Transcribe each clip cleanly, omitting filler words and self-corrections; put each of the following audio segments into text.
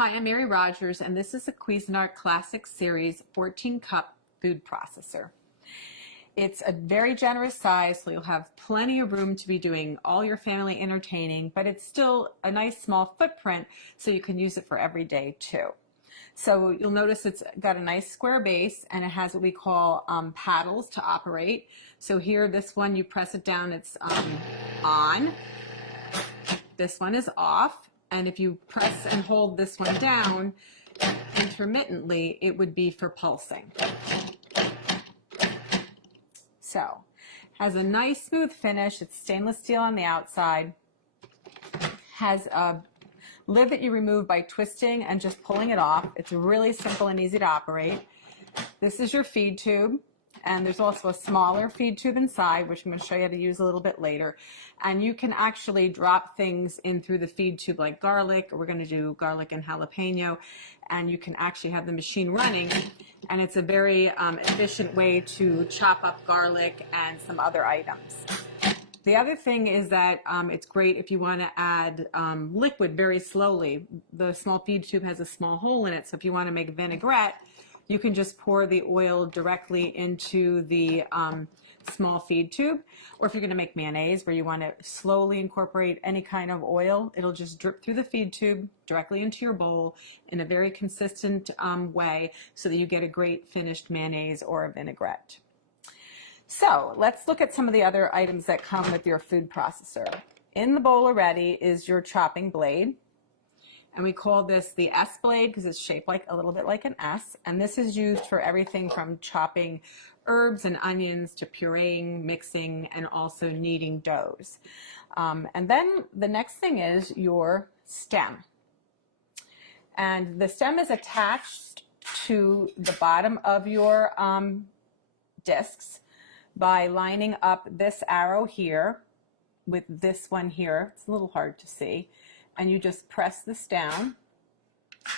Hi, I'm Mary Rogers, and this is a Cuisinart Classic Series 14-cup food processor. It's a very generous size, so you'll have plenty of room to be doing all your family entertaining, but it's still a nice small footprint, so you can use it for every day too. So you'll notice it's got a nice square base, and it has what we call paddles to operate. So here, this one, you press it down, it's on. This one is off. And if you press and hold this one down intermittently, it would be for pulsing. So, has a nice smooth finish. It's stainless steel on the outside. Has a lid that you remove by twisting and just pulling it off. It's really simple and easy to operate. This is your feed tube. And there's also a smaller feed tube inside, which I'm going to show you how to use a little bit later. And you can actually drop things in through the feed tube like garlic, or we're going to do garlic and jalapeno, and you can actually have the machine running. And it's a very efficient way to chop up garlic and some other items. The other thing is that it's great if you want to add liquid very slowly. The small feed tube has a small hole in it, so if you want to make vinaigrette, you can just pour the oil directly into the small feed tube. Or if you're going to make mayonnaise where you want to slowly incorporate any kind of oil, it'll just drip through the feed tube directly into your bowl in a very consistent way so that you get a great finished mayonnaise or a vinaigrette. So let's look at some of the other items that come with your food processor. In the bowl already is your chopping blade. And we call this the S blade because it's shaped like a little bit like an S. And this is used for everything from chopping herbs and onions to pureeing, mixing, and also kneading doughs. And then the next thing is your stem. And the stem is attached to the bottom of your discs by lining up this arrow here with this one here. It's a little hard to see. And you just press this down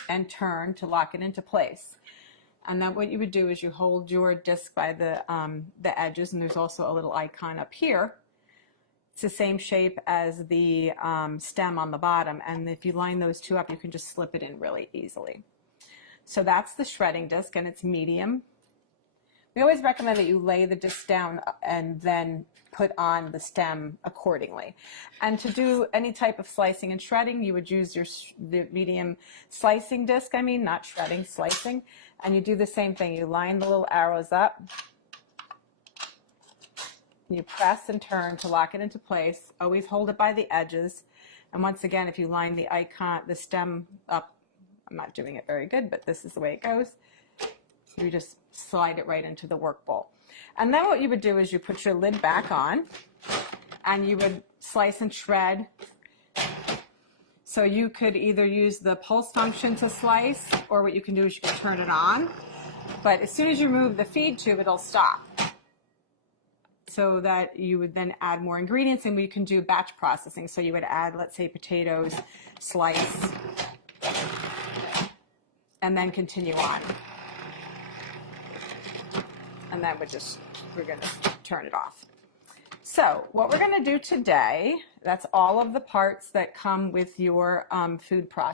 and turn to lock it into place. And then what you would do is you hold your disc by the edges, and there's also a little icon up here. It's the same shape as the stem on the bottom, and if you line those two up, you can just slip it in really easily. So that's the shredding disc, and it's medium. We always recommend that you lay the disc down and then put on the stem accordingly. And to do any type of slicing and shredding, you would use the medium slicing disc, not shredding, slicing. And you do the same thing. You line the little arrows up. You press and turn to lock it into place. Always hold it by the edges. And once again, if you line the stem up, I'm not doing it very good, but this is the way it goes. You just slide it right into the work bowl. And then what you would do is you put your lid back on and you would slice and shred. So you could either use the pulse function to slice, or what you can do is you can turn it on. But as soon as you remove the feed tube, it'll stop. So that you would then add more ingredients, and we can do batch processing. So you would add, let's say, potatoes, slice, and then continue on. And then we're going to turn it off. So what we're going to do today, that's all of the parts that come with your food processor.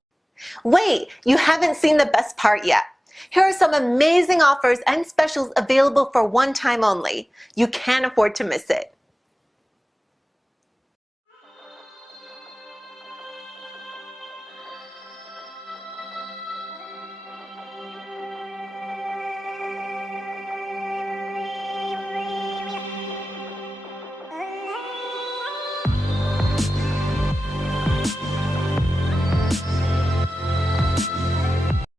Wait, you haven't seen the best part yet. Here are some amazing offers and specials available for one time only. You can't afford to miss it.